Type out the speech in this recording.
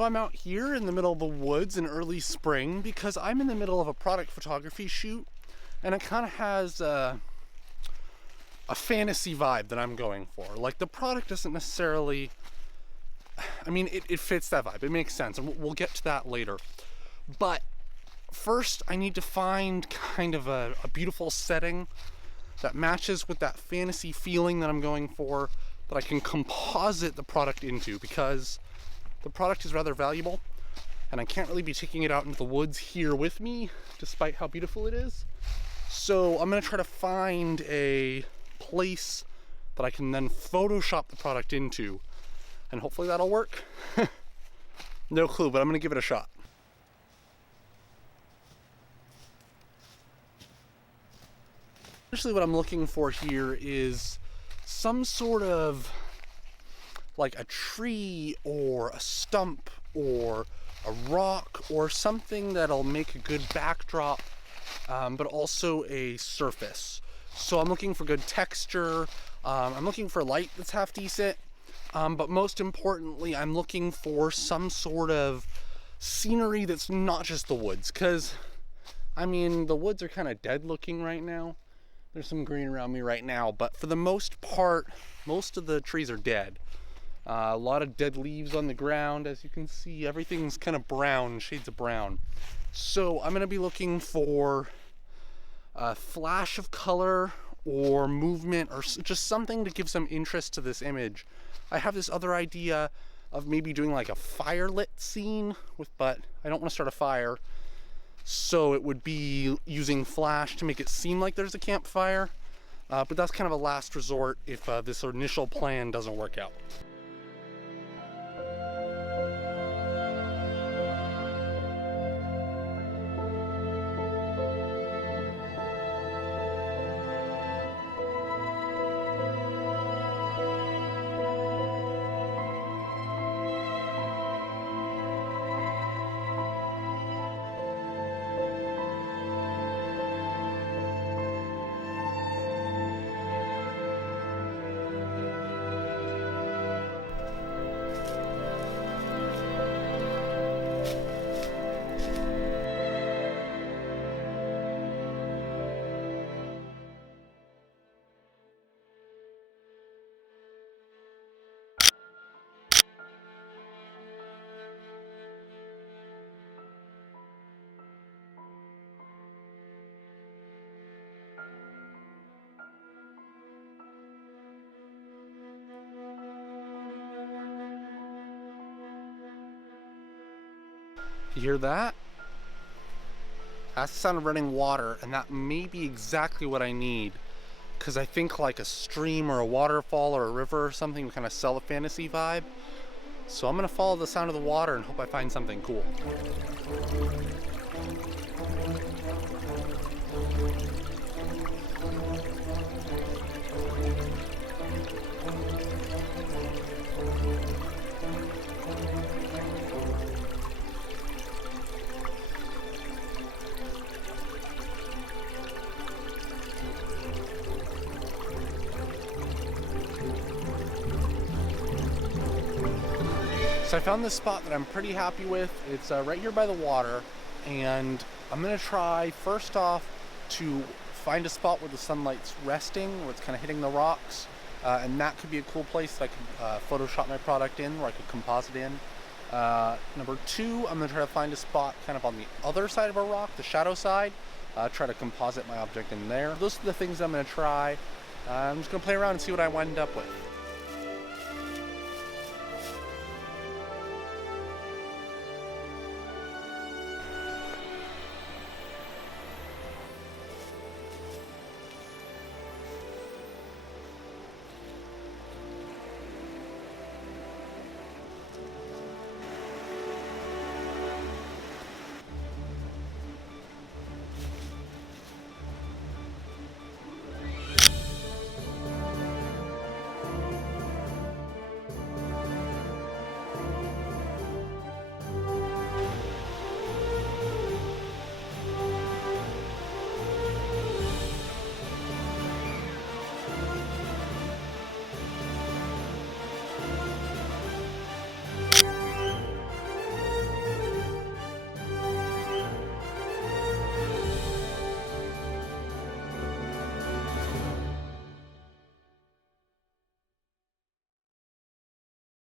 So I'm out here in the middle of the woods in early spring because I'm in the middle of a product photography shoot, and it kind of has a fantasy vibe that I'm going for. Like, the product doesn't necessarily, I mean, it fits that vibe. It makes sense, and we'll get to that later. But first, I need to find kind of a beautiful setting that matches with that fantasy feeling that I'm going for, that I can composite the product into, because the product is rather valuable and I can't really be taking it out into the woods here with me, despite how beautiful it is. So I'm gonna try to find a place that I can then Photoshop the product into, and hopefully that'll work. No clue, but I'm gonna give it a shot. Actually, what I'm looking for here is some sort of, like, a tree or a stump or a rock or something that'll make a good backdrop, but also a surface. So I'm looking for good texture. I'm looking for light that's half decent, but most importantly, I'm looking for some sort of scenery that's not just the woods, because I mean, the woods are kind of dead looking right now. There's some green around me right now, but for the most part, most of the trees are dead. A lot of dead leaves on the ground. As you can see, everything's kind of brown, shades of brown. So I'm going to be looking for a flash of color or movement, or just something to give some interest to this image. I have this other idea of maybe doing like a firelit scene but I don't want to start a fire. So it would be using flash to make it seem like there's a campfire. But that's kind of a last resort if this initial plan doesn't work out. You hear that? That's the sound of running water, and that may be exactly what I need, because I think like a stream or a waterfall or a river or something would kind of sell a fantasy vibe. So I'm gonna follow the sound of the water and hope I find something cool. So I found this spot that I'm pretty happy with. It's right here by the water, and I'm gonna try first off to find a spot where the sunlight's resting, where it's kind of hitting the rocks, and that could be a cool place that I could Photoshop my product in, where I could composite in. Number two, I'm gonna try to find a spot kind of on the other side of a rock, the shadow side, try to composite my object in there. Those are the things I'm gonna try. I'm just gonna play around and see what I wind up with.